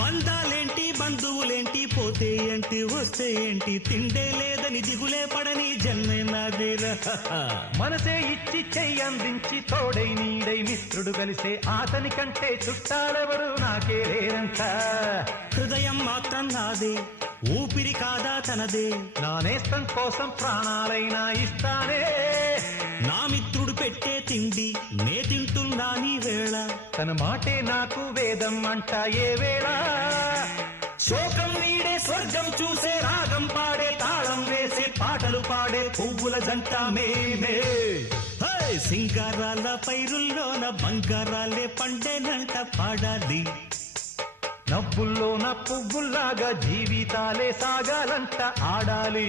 బంధాలేంటి బంధువులేంటి పోతే ఏంటి వస్తే ఏంటి తిండే లేదని దిగులే పడని జన్మే నాదేరా మనసే ఇచ్చి చెయ్యి అందించి తోడై నీడై మిత్రుడు కలిసే అతని కంటే చుట్టాలెవరు నాకే లేరంట హృదయం మాత్రం నాదే ఊపిరి కాదా తనదే నా నేస్తం కోసం ప్రాణాలైనా ఇస్తానే నా మిత్రుడు పెట్టే తిండి నే తింటున్నా నీ వేళ తన మాటే నాకు వేదం అంట ఏ వేళ శోకం వీడే స్వర్గం చూసే రాగం పాడే తాళం వేసే పాటలు పాడే పువ్వుల జంట మేమే సింగారాల పైరుల్లోన బంగారాలే పండేనంట పాడాలి నవ్వుల్లోన పువ్వుల్లాగా జీవితాలే సాగాలంట ఆడాలి